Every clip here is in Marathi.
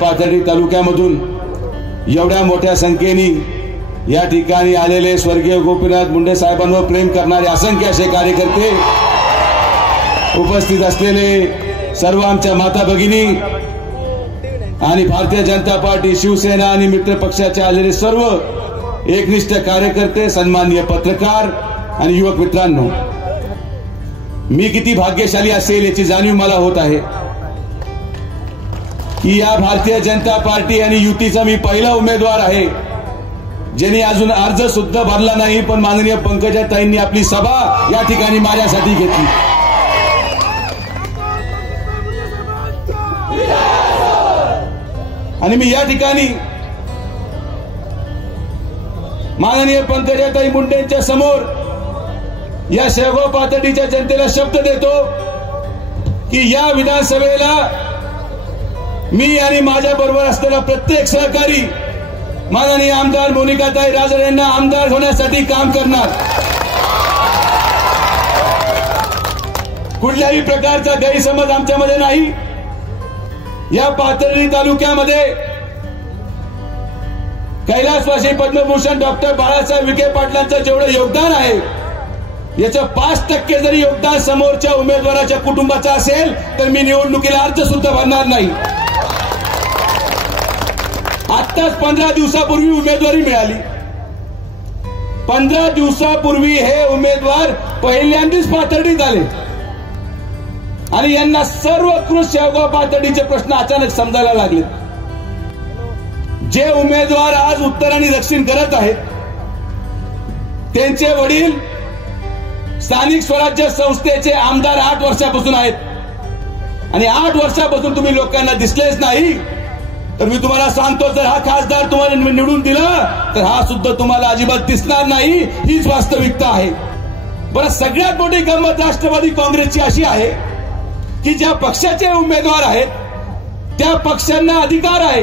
पाथर्डी तालुक्यामधून एवढ्या मोठ्या संख्येने या ठिकाणी आलेले स्वर्गीय गोपीनाथ मुंडे साहेबांवर प्रेम करणारे असंख्य असे कार्यकर्ते, उपस्थित असलेले सर्व आमच्या माता भगिनी आणि भारतीय जनता पार्टी, शिवसेना आणि मित्र पक्षाचे आलेले सर्व एकनिष्ठ कार्यकर्ते, सन्माननीय पत्रकार आणि युवक मित्रांनो, मी किती भाग्यशाली असेल याची जाणीव मला होत आहे की या भारतीय जनता पार्टी आणि युतीचा मी पहिला उमेदवार आहे ज्यांनी अजून अर्ज सुद्धा भरला नाही, पण माननीय पंकजाताईंनी आपली सभा या ठिकाणी माझ्यासाठी घेतली. आणि मी या ठिकाणी माननीय पंकजाताई मुंडेंच्या समोर या शेवगाव पाथर्डीच्या जनतेला शब्द देतो की या विधानसभेला मी आणि माझ्या बरोबर असलेला प्रत्येक सहकारी माननीय आमदार मोनिकाताई राजळे यांना आमदार होण्यासाठी काम करणार. कुठल्याही प्रकारचा गैरसमज आमच्यामध्ये नाही. या पाथर्डी तालुक्यामध्ये कैलासवासी पद्मभूषण डॉक्टर बाळासाहेब विखे पाटलांचं जेवढं योगदान आहे याचं 5% जरी योगदान समोरच्या उमेदवाराच्या कुटुंबाचं असेल तर मी निवडणुकीला अर्ज सुद्धा भरणार नाही. आत्ताच 15 दिवसापूर्वी उमेदवारी मिळाली. 15 दिवसापूर्वी हे उमेदवार पहिल्यांदाच पाथर्डीत आले आणि यांना सर्वकृत शेवगाव पाथर्डीचे प्रश्न अचानक समजायला लागले. जे उमेदवार आज उत्तर आणि दक्षिण करत आहेत त्यांचे वडील स्थानिक स्वराज्य संस्थेचे आमदार 8 वर्षापासून आहेत आणि 8 वर्षापासून तुम्ही लोकांना दिसलेच नाही. तर मी तुम्हाला सांगतो, जर हा खासदार तुम्हाला निवडून दिला तर हा सुद्धा तुम्हाला अजिबात दिसणार नाही. हीच वास्तविकता आहे. बरं, सगळ्यात मोठी गंमत राष्ट्रवादी काँग्रेसची अशी आहे की ज्या पक्षाचे उमेदवार आहेत त्या पक्षांना अधिकार आहे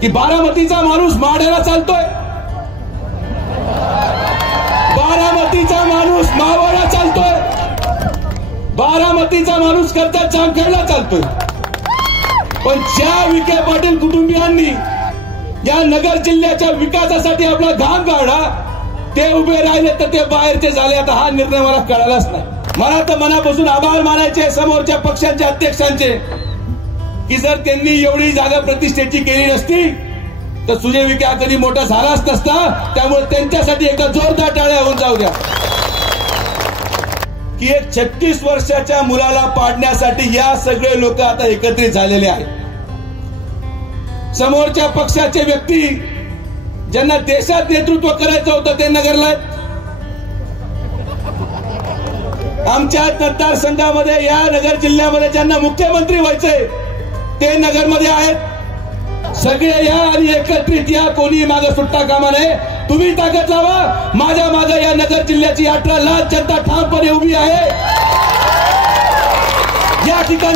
की बारामतीचा माणूस माढ्याला चालतोय, बारामतीचा माणूस मावळला चालतोय, बारामतीचा माणूस कर्जत जामखेडला चालतोय. पण ज्या विखे पाटील कुटुंबियांनी या नगर जिल्ह्याच्या विकासासाठी आपला घाम काढला ते उभे राहिले तर ते बाहेरचे झाले. आता हा निर्णय मला कळालाच नाही. मला तर मनापासून आभार मानायचे समोरच्या पक्षांच्या अध्यक्षांचे की जर त्यांनी एवढी जागा प्रतिष्ठेची केली नसती तर सुजय विखे हा कधी मोठा झालाच नसता. त्यामुळे त्यांच्यासाठी एका जोरदार टाळ्या होऊन जाऊ द्या की एक 36 वर्षाच्या मुलाला पाडण्यासाठी या सगळे लोक आता एकत्रित झालेले आहेत. समोरच्या पक्षाचे व्यक्ती ज्यांना देशात नेतृत्व करायचं होतं ते नगरला आहेत. आमच्या मतदारसंघामध्ये या नगर जिल्ह्यामध्ये ज्यांना मुख्यमंत्री व्हायचंय ते नगरमध्ये आहेत. सगळे या आणि एकत्रित या, कोणी मागे सुट्टा कामा नये. तुम्ही ताकद लावा. माझ्या मागे या नगर जिल्ह्याची 18 लाख जनता ठामपणे उभी आहे. या ठिकाणी